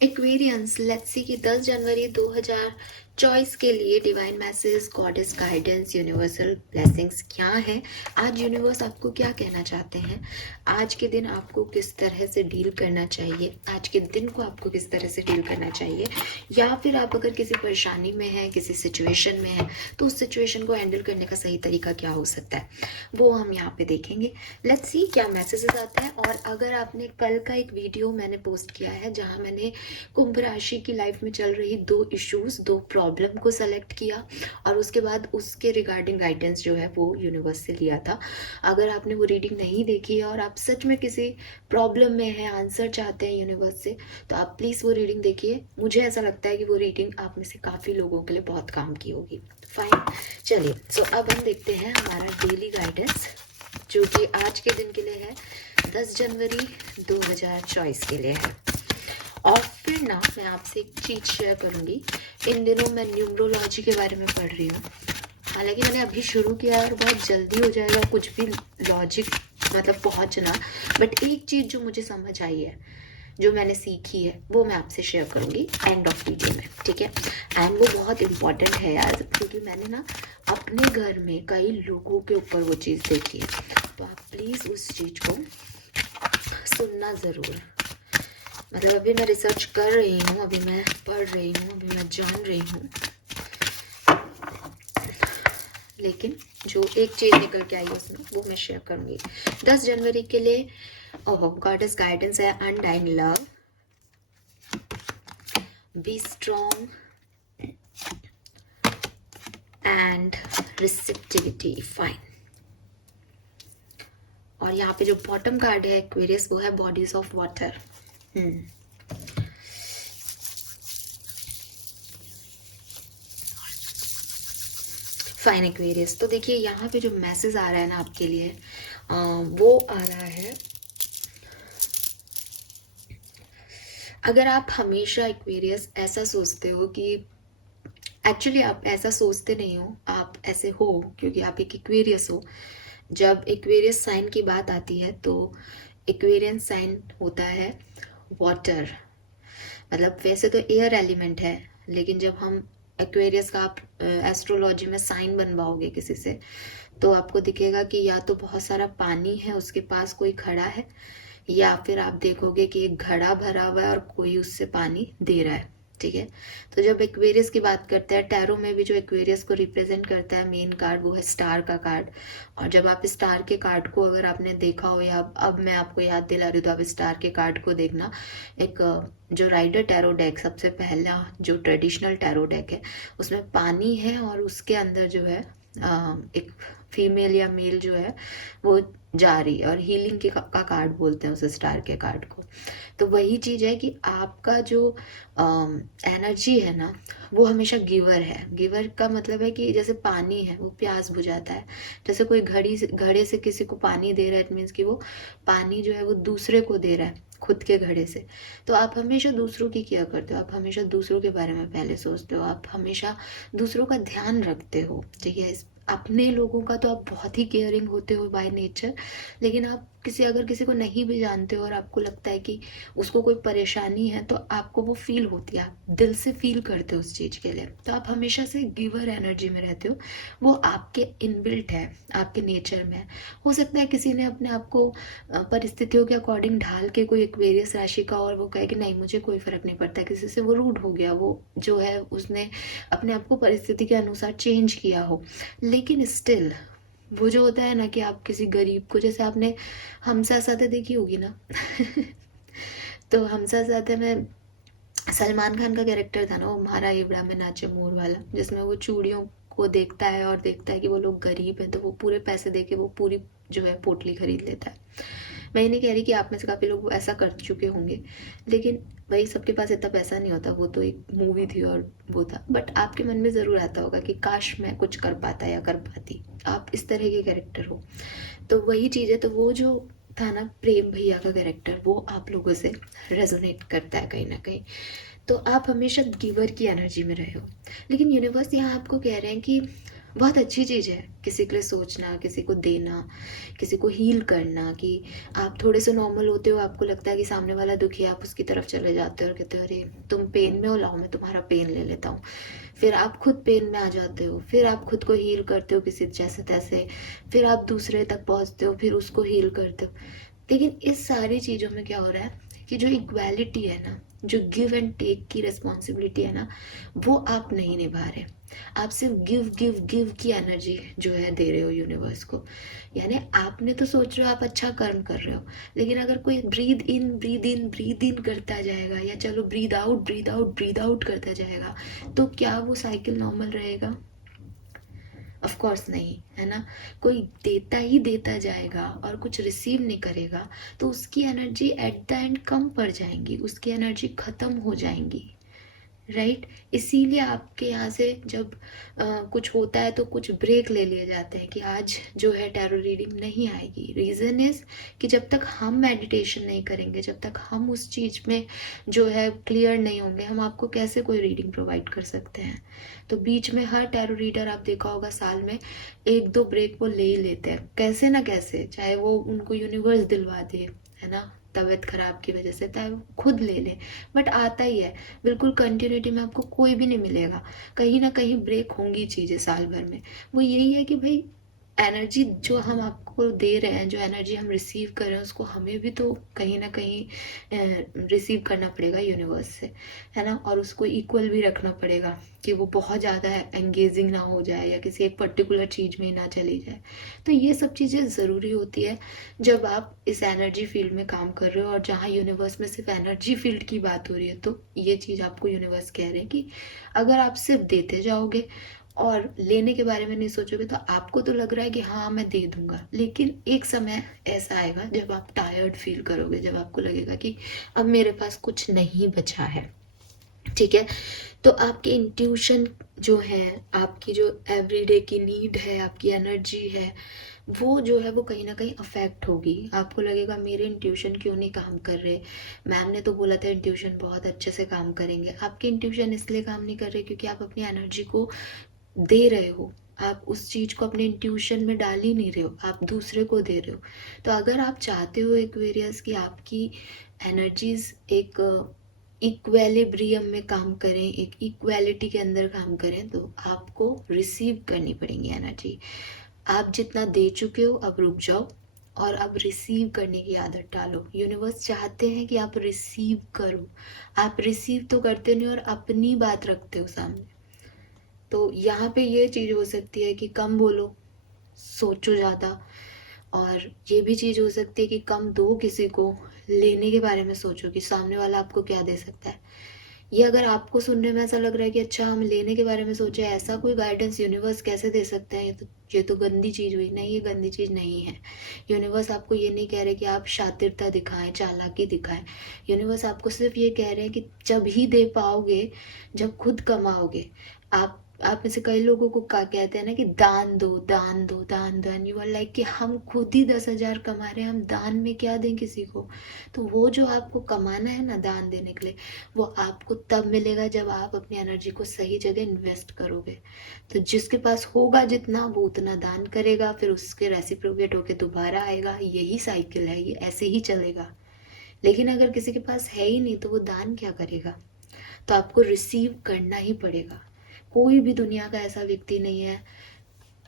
Aquarians, let's see कि 10 जनवरी 2024 के लिए divine message, goddess guidance, universal blessings क्या है। आज यूनिवर्स आपको क्या कहना चाहते हैं, आज के दिन आपको किस तरह से डील करना चाहिए, आज के दिन को आपको किस तरह से डील करना चाहिए, या फिर आप अगर किसी परेशानी में हैं, किसी सिचुएशन में हैं, तो उस सिचुएशन को हैंडल करने का सही तरीका क्या हो सकता है, वो हम यहाँ पे देखेंगे। लेट्स सी क्या मैसेजेस आते हैं। और अगर आपने कल का एक वीडियो मैंने पोस्ट किया है जहाँ मैंने कुंभ राशि की लाइफ में चल रही 2 इश्यूज, 2 प्रॉब्लम को सेलेक्ट किया और उसके बाद उसके रिगार्डिंग गाइडेंस जो है वो यूनिवर्स से लिया था। अगर आपने वो रीडिंग नहीं देखी है और आप सच में किसी प्रॉब्लम में हैं, आंसर चाहते हैं यूनिवर्स से, तो आप प्लीज़ वो रीडिंग देखिए। मुझे ऐसा लगता है कि वो रीडिंग आप में से काफ़ी लोगों के लिए बहुत काम की होगी। फाइन, चलिए सो अब हम देखते हैं हमारा डेली गाइडेंस जो कि आज के दिन के लिए है, 10 जनवरी 2024 के लिए है। और फिर ना मैं आपसे एक चीज़ शेयर करूँगी। इन दिनों मैं न्यूमरोलॉजी के बारे में पढ़ रही हूँ। हालांकि मैंने अभी शुरू किया है और बहुत जल्दी हो जाएगा कुछ भी लॉजिक मतलब पहुँचना, बट एक चीज़ जो मुझे समझ आई है, जो मैंने सीखी है, वो मैं आपसे शेयर करूँगी एंड ऑफ वीडियो में, ठीक है। एंड वो बहुत इम्पॉर्टेंट है यार, क्योंकि मैंने ना अपने घर में कई लोगों के ऊपर वो चीज़ देखी है। तो आप प्लीज़ उस चीज़ को सुनना ज़रूर। मतलब अभी मैं रिसर्च कर रही हूँ, अभी मैं पढ़ रही हूँ, अभी मैं जान रही हूँ, लेकिन जो एक चीज़ निकल के आई उसमें वो मैं शेयर करूँगी। 10 जनवरी के लिए ओह गॉडेस गाइडेंस है, undying love, be strong and receptivity. Fine. और यहाँ पे जो बॉटम कार्ड है एक्वेरियस, वो है bodies of water. Fine Aquarius, तो देखिए यहाँ पे जो मैसेज आ रहा है ना आपके लिए, वो आ रहा है, अगर आप हमेशा एक्वेरियस ऐसा सोचते हो कि एक्चुअली आप ऐसा सोचते नहीं हो, आप ऐसे हो क्योंकि आप एक एक्वेरियस हो। जब एक्वेरियस साइन की बात आती है तो एक्वेरियस साइन होता है वाटर, मतलब वैसे तो एयर एलिमेंट है, लेकिन जब हम एक्वेरियस का आप एस्ट्रोलॉजी में साइन बनवाओगे किसी से, तो आपको दिखेगा कि या तो बहुत सारा पानी है, उसके पास कोई खड़ा है, या फिर आप देखोगे कि एक घड़ा भरा हुआ है और कोई उससे पानी दे रहा है, ठीक है। तो जब एक्वेरियस की बात करते हैं, टैरो में भी जो एक्वेरियस को रिप्रेजेंट करता है मेन कार्ड, वो है स्टार का कार्ड। और जब आप स्टार के कार्ड को अगर आपने देखा हो, या अब मैं आपको याद दिला रही हूँ, तो आप स्टार के कार्ड को देखना। एक जो राइडर टैरो डेक, सबसे पहला जो ट्रेडिशनल टैरो डेक है, उसमें पानी है और उसके अंदर जो है एक फीमेल या मेल जो है वो जा रही है, और हीलिंग के का कार्ड बोलते हैं उस स्टार के कार्ड को। तो वही चीज़ है कि आपका जो एनर्जी है ना, वो हमेशा गिवर है। गिवर का मतलब है कि जैसे पानी है वो प्यास बुझाता है, जैसे कोई घड़े से किसी को पानी दे रहा है, इट मीन्स कि वो पानी जो है वो दूसरे को दे रहा है खुद के घड़े से। तो आप हमेशा दूसरों की केयर करते हो, आप हमेशा दूसरों के बारे में पहले सोचते हो, आप हमेशा दूसरों का ध्यान रखते हो, ठीक है। अपने लोगों का तो आप बहुत ही केयरिंग होते हो बाय नेचर, लेकिन आप अगर किसी को नहीं भी जानते हो और आपको लगता है कि उसको कोई परेशानी है, तो आपको वो फील होती है, आप दिल से फील करते हो उस चीज़ के लिए। तो आप हमेशा से गिवर एनर्जी में रहते हो, वो आपके इनबिल्ट है, आपके नेचर में है। हो सकता है किसी ने अपने आप को परिस्थितियों के अकॉर्डिंग ढाल के, कोई एक्वेरियस राशि का, और वो कहे कि नहीं मुझे कोई फर्क नहीं पड़ता, किसी से वो रूड हो गया, वो जो है उसने अपने आप को परिस्थिति के अनुसार चेंज किया हो, लेकिन स्टिल वो जो होता है ना कि आप किसी गरीब को, जैसे आपने हमसाज़ादा देखी होगी ना तो हमसाज़ादा में सलमान खान का कैरेक्टर था ना, वो मारा एबड़ा में नाचे मोर वाला, जिसमें वो चूड़ियों को देखता है और देखता है कि वो लोग गरीब हैं, तो वो पूरे पैसे दे के वो पूरी जो है पोटली खरीद लेता है। मैं ये नहीं कह रही कि आप में से काफ़ी लोग ऐसा कर चुके होंगे, लेकिन भाई सबके पास इतना पैसा नहीं होता, वो तो एक मूवी थी और वो था, बट आपके मन में ज़रूर आता होगा कि काश मैं कुछ कर पाता या कर पाती। आप इस तरह के कैरेक्टर हो, तो वही चीज़ है। तो वो जो था ना प्रेम भैया का कैरेक्टर, वो आप लोगों से रेजोनेट करता है कहीं ना कहीं। तो आप हमेशा गिवर की एनर्जी में रहे हो, लेकिन यूनिवर्स यहाँ आपको कह रहे हैं कि बहुत अच्छी चीज़ है किसी के लिए सोचना, किसी को देना, किसी को हील करना। कि आप थोड़े से नॉर्मल होते हो, आपको लगता है कि सामने वाला दुखी है, आप उसकी तरफ चले जाते हो और कहते हो अरे तुम पेन में हो, लाओ मैं तुम्हारा पेन ले लेता हूँ। फिर आप खुद पेन में आ जाते हो, फिर आप खुद को हील करते हो किसी जैसे तैसे, फिर आप दूसरे तक पहुँचते हो, फिर उसको हील करते हो। लेकिन इस सारी चीज़ों में क्या हो रहा है कि जो इक्वालिटी है ना, जो गिव एंड टेक की रिस्पॉन्सिबिलिटी है ना, वो आप नहीं निभा रहे। आप सिर्फ गिव गिव गिव की एनर्जी जो है दे रहे हो यूनिवर्स को। यानी आपने तो सोच रहे हो आप अच्छा कर्म कर रहे हो, लेकिन अगर कोई ब्रीद इन करता जाएगा, या चलो ब्रीद आउट करता जाएगा, तो क्या वो साइकिल नॉर्मल रहेगा? ऑफ कोर्स नहीं, है ना। कोई देता ही देता जाएगा और कुछ रिसीव नहीं करेगा, तो उसकी energy at the and come पड़ जाएंगी, उसकी एनर्जी खत्म हो जाएंगी, राइट। इसीलिए आपके यहाँ से जब कुछ होता है तो कुछ ब्रेक ले लिए जाते हैं कि आज जो है टैरो रीडिंग नहीं आएगी। रीज़न इज़ कि जब तक हम मेडिटेशन नहीं करेंगे, जब तक हम उस चीज़ में जो है क्लियर नहीं होंगे, हम आपको कैसे कोई रीडिंग प्रोवाइड कर सकते हैं। तो बीच में हर टैरो रीडर आप देखा होगा साल में एक दो ब्रेक वो ले ही लेते हैं, कैसे ना कैसे, चाहे वो उनको यूनिवर्स दिलवा दे, है ना, तबीयत खराब की वजह से, चाहे वो खुद ले ले, बट आता ही है। बिल्कुल कंटिन्यूटी में आपको कोई भी नहीं मिलेगा, कहीं ना कहीं ब्रेक होंगी चीज़ें साल भर में। वो यही है कि भाई एनर्जी जो हम आपको दे रहे हैं, जो एनर्जी हम रिसीव कर रहे हैं, उसको हमें भी तो कहीं ना कहीं रिसीव करना पड़ेगा यूनिवर्स से, है ना। और उसको इक्वल भी रखना पड़ेगा कि वो बहुत ज़्यादा एंगेजिंग ना हो जाए या किसी एक पर्टिकुलर चीज़ में ना चली जाए। तो ये सब चीज़ें ज़रूरी होती है जब आप इस एनर्जी फील्ड में काम कर रहे हो, और जहाँ यूनिवर्स में सिर्फ एनर्जी फील्ड की बात हो रही है, तो ये चीज़ आपको यूनिवर्स कह रहे हैं कि अगर आप सिर्फ देते जाओगे और लेने के बारे में नहीं सोचोगे, तो आपको तो लग रहा है कि हाँ मैं दे दूंगा, लेकिन एक समय ऐसा आएगा जब आप टायर्ड फील करोगे, जब आपको लगेगा कि अब मेरे पास कुछ नहीं बचा है, ठीक है। तो आपकी इंट्यूशन जो है, आपकी जो एवरीडे की नीड है, आपकी एनर्जी है, वो जो है वो कहीं ना कहीं अफेक्ट होगी। आपको लगेगा मेरे इंट्यूशन क्यों नहीं काम कर रहे, मैम ने तो बोला था इंट्यूशन बहुत अच्छे से काम करेंगे। आपके इंट्यूशन इसलिए काम नहीं कर रहे क्योंकि आप अपनी एनर्जी को दे रहे हो, आप उस चीज़ को अपने इंट्यूशन में डाल ही नहीं रहे हो, आप दूसरे को दे रहे हो। तो अगर आप चाहते हो एक्वेरियस कि आपकी एनर्जीज एक इक्वेलिब्रियम में काम करें, एक इक्वेलिटी के अंदर काम करें, तो आपको रिसीव करनी पड़ेंगी एनर्जी। आप जितना दे चुके हो अब रुक जाओ और अब रिसीव करने की आदत डालो। यूनिवर्स चाहते हैं कि आप रिसीव करो। आप रिसीव तो करते नहीं और अपनी बात रखते हो सामने। तो यहाँ पे ये चीज़ हो सकती है कि कम बोलो, सोचो ज़्यादा। और ये भी चीज़ हो सकती है कि कम दो किसी को, लेने के बारे में सोचो कि सामने वाला आपको क्या दे सकता है। ये अगर आपको सुनने में ऐसा लग रहा है कि अच्छा हम लेने के बारे में सोचे, ऐसा कोई गाइडेंस यूनिवर्स कैसे दे सकते हैं, ये तो गंदी चीज़ हुई। नहीं, ये गंदी चीज़ नहीं है। यूनिवर्स आपको ये नहीं कह रहे कि आप शातिरता दिखाएं, चालाकी दिखाएं। यूनिवर्स आपको सिर्फ ये कह रहे हैं कि जब ही दे पाओगे जब खुद कमाओगे। आप में से कई लोगों को क्या कहते हैं ना कि दान दो दान दो दान दो, एंड यू आर लाइक कि हम खुद ही 10,000 कमा रहे हैं, हम दान में क्या दें किसी को। तो वो जो आपको कमाना है ना दान देने के लिए, वो आपको तब मिलेगा जब आप अपनी एनर्जी को सही जगह इन्वेस्ट करोगे। तो जिसके पास होगा जितना, वो उतना दान करेगा, फिर उसके रेसिप्रोकेट होके दोबारा आएगा। यही साइकिल है, ये ऐसे ही चलेगा। लेकिन अगर किसी के पास है ही नहीं तो वो दान क्या करेगा। तो आपको रिसीव करना ही पड़ेगा। कोई भी दुनिया का ऐसा व्यक्ति नहीं है,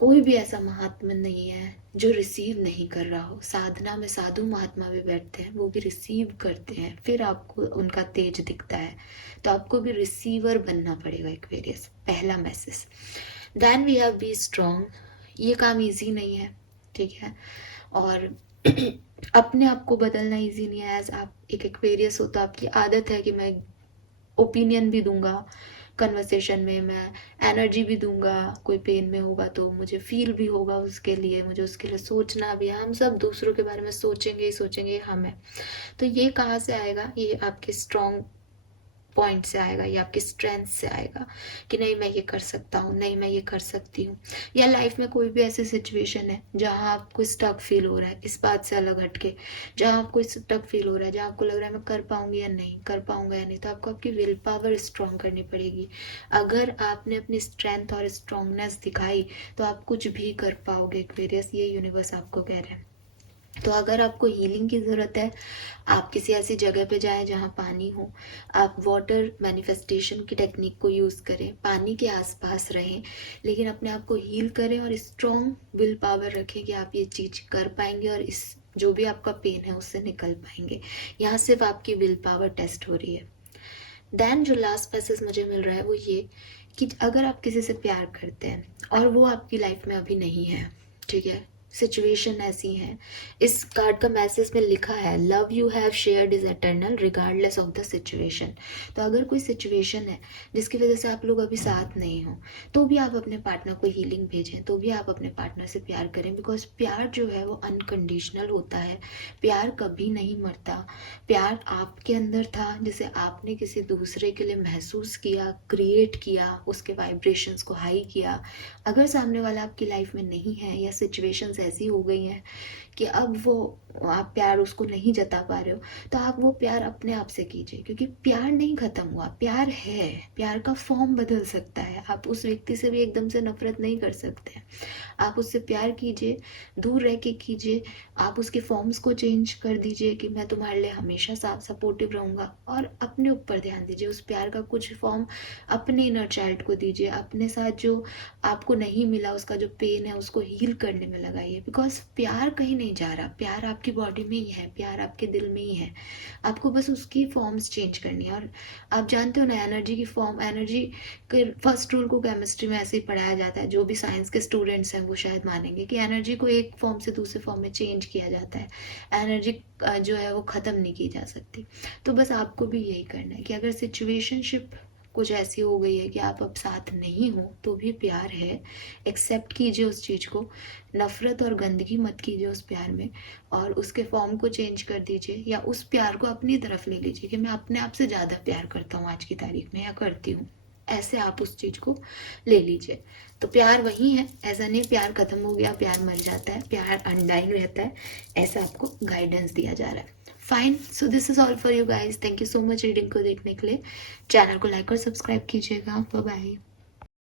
कोई भी ऐसा महात्मा नहीं है जो रिसीव नहीं कर रहा हो। साधना में साधु महात्मा भी बैठते हैं, वो भी रिसीव करते हैं, फिर आपको उनका तेज दिखता है। तो आपको भी रिसीवर बनना पड़ेगा एक्वेरियस। पहला message. Then we have be strong. ये काम इजी नहीं है, ठीक है। और अपने आप को बदलना इजी नहीं है। एज आप एक एक्वेरियस हो तो आपकी आदत है कि मैं ओपिनियन भी दूंगा कन्वर्सेशन में, मैं एनर्जी भी दूंगा, कोई पेन में होगा तो मुझे फील भी होगा उसके लिए, मुझे उसके लिए सोचना भी है। हम सब दूसरों के बारे में सोचेंगे ही सोचेंगे, हम है। तो ये कहाँ से आएगा, ये आपके स्ट्रॉन्ग पॉइंट से आएगा, ये आपकी स्ट्रेंथ से आएगा कि नहीं मैं ये कर सकता हूँ, नहीं मैं ये कर सकती हूँ। या लाइफ में कोई भी ऐसी सिचुएशन है जहाँ आपको स्टक फील हो रहा है, इस बात से अलग हटके, जहाँ आपको स्टक फील हो रहा है, जहाँ आपको लग रहा है मैं कर पाऊंगी या नहीं, कर पाऊंगा या नहीं, तो आपको आपकी विल पावर स्ट्रांग करनी पड़ेगी। अगर आपने अपनी स्ट्रेंथ और स्ट्रांगनेस दिखाई तो आप कुछ भी कर पाओगे एक्वेरियस, ये यूनिवर्स आपको कह रहे हैं। तो अगर आपको हीलिंग की ज़रूरत है, आप किसी ऐसी जगह पे जाएं जहाँ पानी हो, आप वाटर मैनिफेस्टेशन की टेक्निक को यूज़ करें, पानी के आसपास रहें, लेकिन अपने आप को हील करें और स्ट्रॉन्ग विल पावर रखें कि आप ये चीज़ कर पाएंगे और इस जो भी आपका पेन है उससे निकल पाएंगे। यहाँ सिर्फ आपकी विल पावर टेस्ट हो रही है। देन जो लास्ट पैसेज मुझे मिल रहा है वो ये कि अगर आप किसी से प्यार करते हैं और वो आपकी लाइफ में अभी नहीं है, ठीक है, सिचुएशन ऐसी है, इस कार्ड का मैसेज में लिखा है love you have shared is eternal regardless of the situation. तो अगर कोई सिचुएशन है जिसकी वजह से आप लोग अभी साथ नहीं हो, तो भी आप अपने पार्टनर को हीलिंग भेजें, तो भी आप अपने पार्टनर से प्यार करें, बिकॉज प्यार जो है वो अनकंडीशनल होता है, प्यार कभी नहीं मरता। प्यार आपके अंदर था जिसे आपने किसी दूसरे के लिए महसूस किया, क्रिएट किया, उसके वाइब्रेशंस को हाई किया। अगर सामने वाला आपकी लाइफ में नहीं है या सिचुएशंस ऐसी हो गई हैं कि अब वो आप प्यार उसको नहीं जता पा रहे हो, तो आप वो प्यार अपने आप से कीजिए, क्योंकि प्यार नहीं खत्म हुआ, प्यार है, प्यार का फॉर्म बदल सकता है। आप उस व्यक्ति से भी एकदम से नफरत नहीं कर सकते। आप उससे प्यार कीजिए, दूर रह के कीजिए, आप उसके फॉर्म्स को चेंज कर दीजिए कि मैं तुम्हारे लिए हमेशा साथ सपोर्टिव रहूँगा, और अपने ऊपर ध्यान दीजिए, उस प्यार का कुछ फॉर्म अपने इनर चाइल्ड को दीजिए, अपने साथ जो आपको नहीं मिला उसका जो पेन है उसको हील करने में लगाइए, बिकॉज प्यार कहीं नहीं जा रहा, प्यार आपकी बॉडी में ही है, प्यार आपके दिल में ही है, आपको बस उसकी फॉर्म्स चेंज करनी है। और आप जानते हो ना, एनर्जी की फॉर्म, एनर्जी के फर्स्ट रूल को केमिस्ट्री में ऐसे ही पढ़ाया जाता है, जो भी साइंस के स्टूडेंट्स हैं वो शायद मानेंगे कि एनर्जी को एक फॉर्म से दूसरे फॉर्म में चेंज किया जाता है, एनर्जी जो है वो ख़त्म नहीं की जा सकती। तो बस आपको भी यही करना है कि अगर सिचुएशनशिप कुछ ऐसी हो गई है कि आप अब साथ नहीं हो, तो भी प्यार है, एक्सेप्ट कीजिए उस चीज़ को, नफ़रत और गंदगी मत कीजिए उस प्यार में, और उसके फॉर्म को चेंज कर दीजिए, या उस प्यार को अपनी तरफ ले लीजिए कि मैं अपने आप से ज़्यादा प्यार करता हूँ आज की तारीख में, या करती हूँ, ऐसे आप उस चीज़ को ले लीजिए। तो प्यार वही है, ऐसा नहीं प्यार खत्म हो गया, प्यार मर जाता है, प्यार अनडाइंग रहता है, ऐसा आपको गाइडेंस दिया जा रहा है। Fine, so this is all for you guys. Thank you so much reading को देखने के लिए। चैनल को लाइक और सब्सक्राइब कीजिएगा। Bye bye.